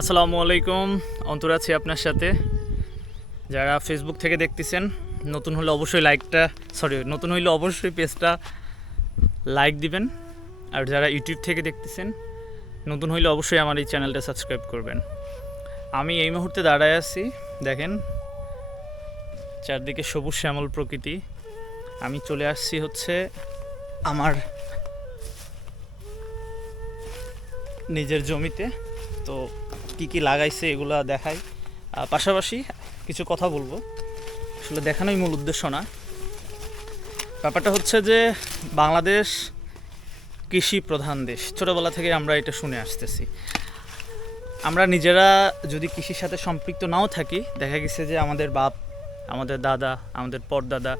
আসসালামু আলাইকুম। অন্তর আছি আপনার সাথে। যারা ফেসবুক থেকে দেখতেছেন, নতুন হলে অবশ্যই পেজটা লাইক দিবেন। আর যারা ইউটিউব থেকে দেখতেছেন, নতুন হইলে অবশ্যই আমার এই চ্যানেলটা সাবস্ক্রাইব করবেন। আমি এই মুহূর্তে দাঁড়ায় আছি, দেখেন চারদিকে সবুজ শ্যামল প্রকৃতি। আমি চলে আসছি হচ্ছে আমার নিজের জমিতে। তো কি লাগাইছে এগুলা দেখাই, পাশাপাশি কিছু কথা বলবো। আসলে দেখানোই মূল উদ্দেশ্য না। ব্যাপারটা হচ্ছে যে বাংলাদেশ কৃষি প্রধান দেশ, ছোটোবেলা থেকে আমরা এটা শুনে আসতেছি। আমরা নিজেরা যদি কৃষির সাথে সম্পৃক্ত নাও থাকি, দেখা গেছে যে আমাদের বাপ, আমাদের দাদা, আমাদের পরদাদা,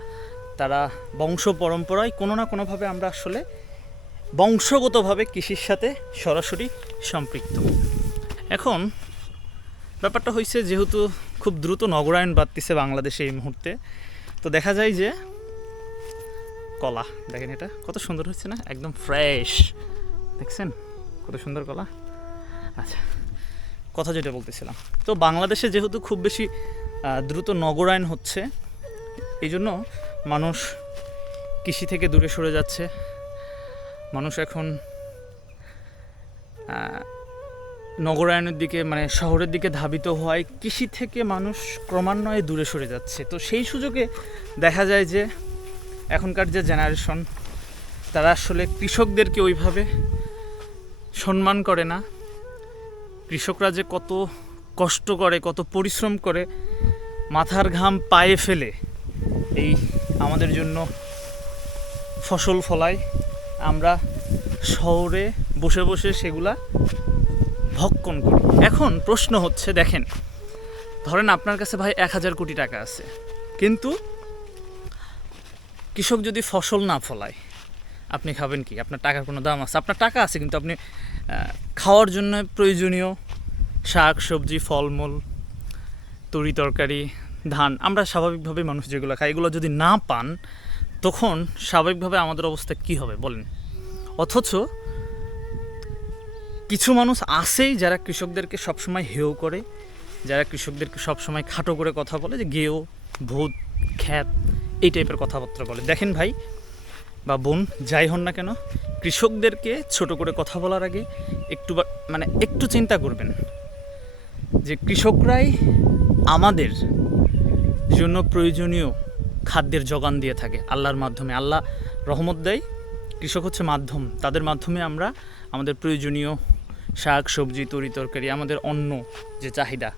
তারা বংশ পরম্পরায় কোনো না কোনোভাবে আমরা আসলে বংশগতভাবে কৃষির সাথে সরাসরি সম্পৃক্ত। এখন ব্যাপারটা হয়েছে, যেহেতু খুব দ্রুত নগরায়ণ বাড়তেছে বাংলাদেশে এই মুহূর্তে, তো দেখা যায় যে কলা, দেখেন এটা কত সুন্দর হচ্ছে না, একদম ফ্রেশ, দেখছেন কত সুন্দর কলা। আচ্ছা, কথা যেটা বলতেছিলাম, তো বাংলাদেশে যেহেতু খুব বেশি দ্রুত নগরায়ণ হচ্ছে, এই জন্য মানুষ কৃষি থেকে দূরে সরে যাচ্ছে। মানুষ এখন নগরায়ণের দিকে, মানে শহরের দিকে ধাবিত হওয়ায় কৃষি থেকে মানুষ ক্রমান্বয়ে দূরে সরে যাচ্ছে। তো সেই সুযোগে দেখা যায় যে এখনকার যে জেনারেশন, তারা আসলে কৃষকদেরকে ওইভাবে সম্মান করে না। কৃষকরা যে কত কষ্ট করে, কত পরিশ্রম করে, মাথার ঘাম পায়ে ফেলে এই আমাদের জন্য ফসল ফলায়, আমরা শহরে বসে বসে সেগুলা ভক্ষণ করি। এখন প্রশ্ন হচ্ছে, দেখেন ধরেন আপনার কাছে ভাই 1000 কোটি টাকা আছে, কিন্তু কৃষক যদি ফসল না ফলায়, আপনি খাবেন কি? আপনার টাকার কোনো দাম আছে? আপনার টাকা আছে, কিন্তু আপনি খাওয়ার জন্য প্রয়োজনীয় শাক সবজি, ফলমূল, তরি তরকারি, ধান, আমরা স্বাভাবিকভাবে মানুষ যেগুলো খাই, এগুলো যদি না পান, তখন স্বাভাবিকভাবে আমাদের অবস্থা কি হবে বলেন? অথচ কিছু মানুষ আছেই যারা কৃষকদেরকে সবসময় হেয় করে, যারা কৃষকদেরকে সবসময় খাটো করে কথা বলে, যে গেও, ভূত, খ্যাত, এই টাইপের কথাবার্তা বলে। দেখেন ভাই বা বোন, যাই হন না কেন, কৃষকদেরকে ছোট করে কথা বলার আগে একটু চিন্তা করবেন যে কৃষকরাই আমাদের জন্য প্রয়োজনীয় খাদ্যের যোগান দিয়ে থাকে আল্লাহর মাধ্যমে। আল্লাহ রহমত দেয়, কৃষক হচ্ছে মাধ্যম, তাদের মাধ্যমে আমরা আমাদের প্রয়োজনীয় শাক সবজি, তরি তরকারি, আমাদের অন্ন যে চাহিদা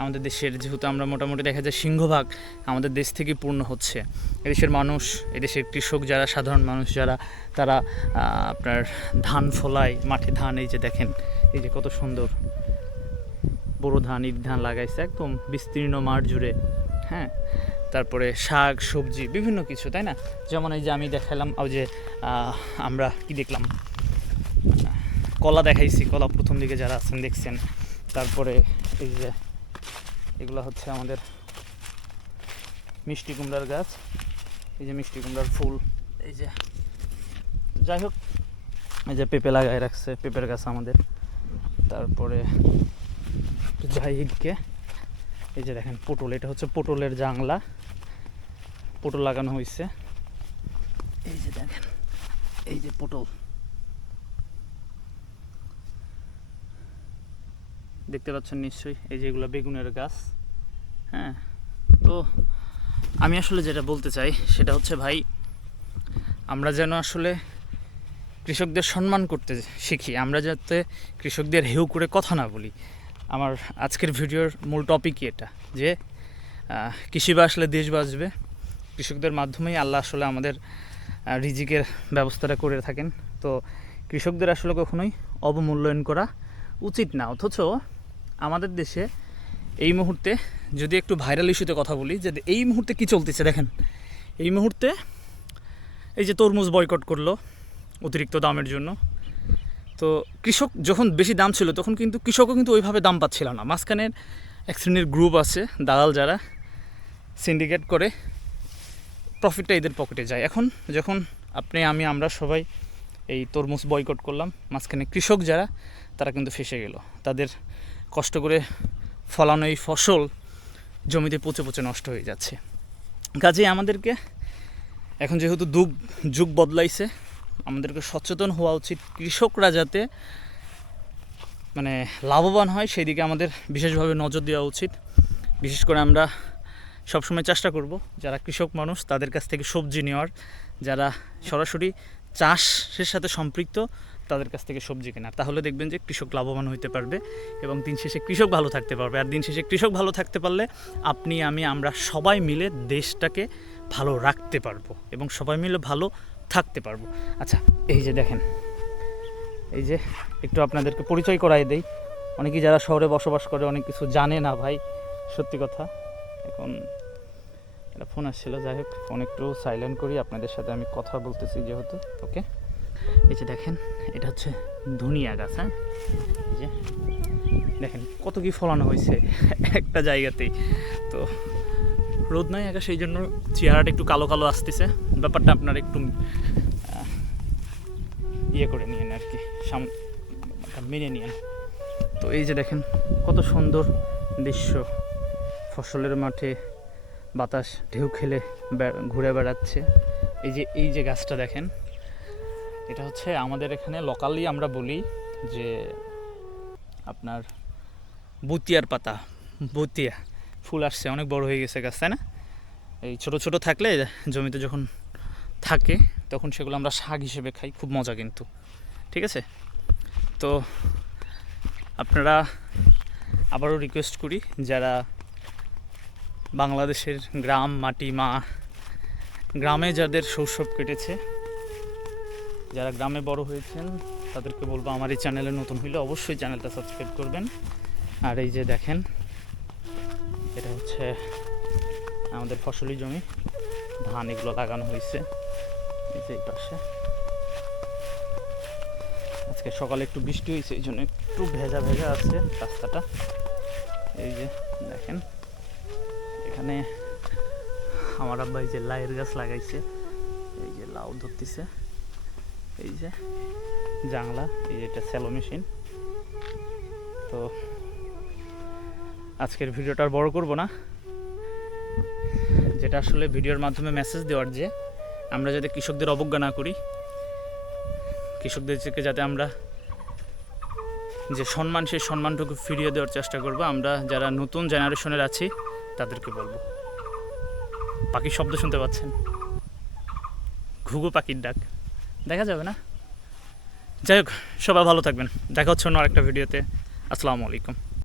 আমাদের দেশের, যেহেতু আমরা মোটামুটি দেখা যায় সিংহভাগ আমাদের দেশ থেকে পূর্ণ হচ্ছে। এদেশের মানুষ, এদেশের কৃষক যারা, সাধারণ মানুষ যারা, তারা আপনার ধান ফলায়, মাঠে ধান, এই যে দেখেন, এই যে কত সুন্দর বড় ধান, ঈদ ধান লাগাইছে একদম বিস্তীর্ণ মাঠ জুড়ে। হ্যাঁ, তারপরে শাক সবজি বিভিন্ন কিছু, তাই না? যেমন এই যে আমি দেখালাম, ওই যে আমরা কি দেখলাম, কলা দেখাইছি, কলা প্রথম দিকে যারা আছেন দেখছেন। তারপরে এই যে এগুলো হচ্ছে আমাদের মিষ্টি কুমড়ার গাছ, এই যে মিষ্টি কুমড়ার ফুল, এই যে যাই হোক, এই যে পেঁপে লাগাই রাখছে, পেঁপের গাছ আমাদের। তারপরে যাই এদিকে, এই যে দেখেন পটল, এটা হচ্ছে পটলের জাংলা, পটল লাগানো হয়েছে। এই যে দেখেন, এই যে পটল দেখতে পাচ্ছেন নিশ্চয়ই, এই যে এগুলো বেগুনের গাছ। হ্যাঁ, তো আমি আসলে যেটা বলতে চাই সেটা হচ্ছে, ভাই আমরা যেন আসলে কৃষকদের সম্মান করতে শিখি, আমরা যাতে কৃষকদের হেউ করে কথা না বলি। আমার আজকের ভিডিওর মূল টপিকই এটা, যে কৃষি বাঁচলে দেশ বাঁচবে, কৃষকদের মাধ্যমেই আল্লাহ আসলে আমাদের রিজিকের ব্যবস্থাটা করে থাকেন। তো কৃষকদের আসলে কখনোই অবমূল্যায়ন করা উচিত না। অথচ আমাদের দেশে এই মুহূর্তে, যদি একটু ভাইরাল ইস্যুতে কথা বলি, যে এই মুহূর্তে কি চলতেছে দেখেন, এই মুহূর্তে এই যে তরমুজ বয়কট করলো অতিরিক্ত দামের জন্য। তো কৃষক যখন বেশি দাম ছিল, তখন কিন্তু কৃষকও কিন্তু ওইভাবে দাম পাচ্ছিল না। মাঝখানের এক শ্রেণীর গ্রুপ আছে, দালাল, যারা সিন্ডিকেট করে প্রফিটটা এদের পকেটে যায়। এখন যখন আমরা সবাই এই তরমুজ বয়কট করলাম, মাঝখানে কৃষক যারা, তারা কিন্তু ফেসে গেল, তাদের কষ্ট করে ফলানো এই ফসল জমিতে পচে পচে নষ্ট হয়ে যাচ্ছে। কাজেই আমাদেরকে এখন যেহেতু যুগ বদলাইছে, আমাদেরকে সচেতন হওয়া উচিত, কৃষকরা যাতে মানে লাভবান হয় সেই দিকে আমাদের বিশেষভাবে নজর দেওয়া উচিত। বিশেষ করে আমরা সবসময় চেষ্টা করব যারা কৃষক মানুষ তাদের কাছ থেকে সবজি নেওয়ার, যারা সরাসরি চাষের সাথে সম্পৃক্ত তাদের কাছ থেকে সবজি কেনার। তাহলে দেখবেন যে কৃষক লাভবান হইতে পারবে এবং দিন শেষে কৃষক ভালো থাকতে পারবে। আর দিন শেষে কৃষক ভালো থাকতে পারলে আপনি, আমি, আমরা সবাই মিলে দেশটাকে ভালো রাখতে পারবো এবং সবাই মিলে ভালো থাকতে পারবো। আচ্ছা, এই যে দেখেন, এই যে একটু আপনাদেরকে পরিচয় করাই দেই। অনেকেই যারা শহরে বসবাস করে অনেক কিছু জানে না ভাই, সত্যি কথা। এখন একটা ফোন আসছিল, যাই হোক ফোন একটু সাইলেন্ট করি, আপনাদের সাথে আমি কথা বলতেছি যেহেতু। ওকে, এই যে দেখেন, এটা হচ্ছে ধনিয়া গাছ। হ্যাঁ, এই যে দেখেন কত কি ফলানো হয়েছে একটা জায়গাতেই। তো রোদ নাই আকাশ, সেই জন্য চেহারাটা একটু কালো কালো আসতেছে। ব্যাপারটা আপনারা একটু ইয়ে করে নিয়েন আর কি, মেনে নিয়েন। তো এই যে দেখেন কত সুন্দর দৃশ্য, ফসলের মাঠে বাতাস ঢেউ খেলে ঘুরে বেড়াচ্ছে। এই যে গাছটা দেখেন, এটা হচ্ছে আমাদের এখানে লোকালি আমরা বলি যে আপনার বুতিয়ার পাতা, বুতিয়া ফুল আসছে, অনেক বড় হয়ে গেছে গাছ, তাই না? এই ছোট ছোট থাকলে জমিতে যখন থাকে তখন সেগুলো আমরা শাক হিসেবে খাই, খুব মজা কিন্তু। ঠিক আছে, তো আপনারা আবারও রিকোয়েস্ট করি, যারা বাংলাদেশের গ্রাম মাটি গ্রামে যাদের শৈশব কেটেছে, যারা গ্রামে বড় হয়েছেন, তাদেরকে বলবো আমার এই চ্যানেলে নতুন হইলে অবশ্যই চ্যানেলটা সাবস্ক্রাইব করবেন। আর এই যে দেখেন, এটা হচ্ছে আমাদের ফসলি জমি, ধান এগুলো লাগানো হয়েছে। এই যে এই পাশে আজকে সকালে একটু বৃষ্টি হয়েছে, এই জন্য একটু ভেজা ভেজা আছে রাস্তাটা। এই যে দেখেন, এখানে আমার আব্বা এই যে লাউয়ের গাছ লাগাইছে, এই যে লাউ ধরতেছে, এই যে জাংলা, এই যে এটা স্যালো মেশিন। তো আজকের ভিডিওটা আর বড় করব না, যেটা আসলে ভিডিওর মাধ্যমে মেসেজ দেওয়ার যে আমরা যাতে কৃষকদের অবজ্ঞা না করি, কৃষকদেরকে যাতে আমরা যে সম্মান, সেই সম্মানটুকু ফিরিয়ে দেওয়ার চেষ্টা করব। আমরা যারা নতুন জেনারেশনের আছি তাদেরকে বলবো। পাখির শব্দ শুনতে পাচ্ছেন, ঘুঘু পাখির ডাক, দেখা যাবে না? যাই হোক, সবাই ভালো থাকবেন, দেখা হচ্ছে অন্য আরেকটা ভিডিওতে। আসসালামু আলাইকুম।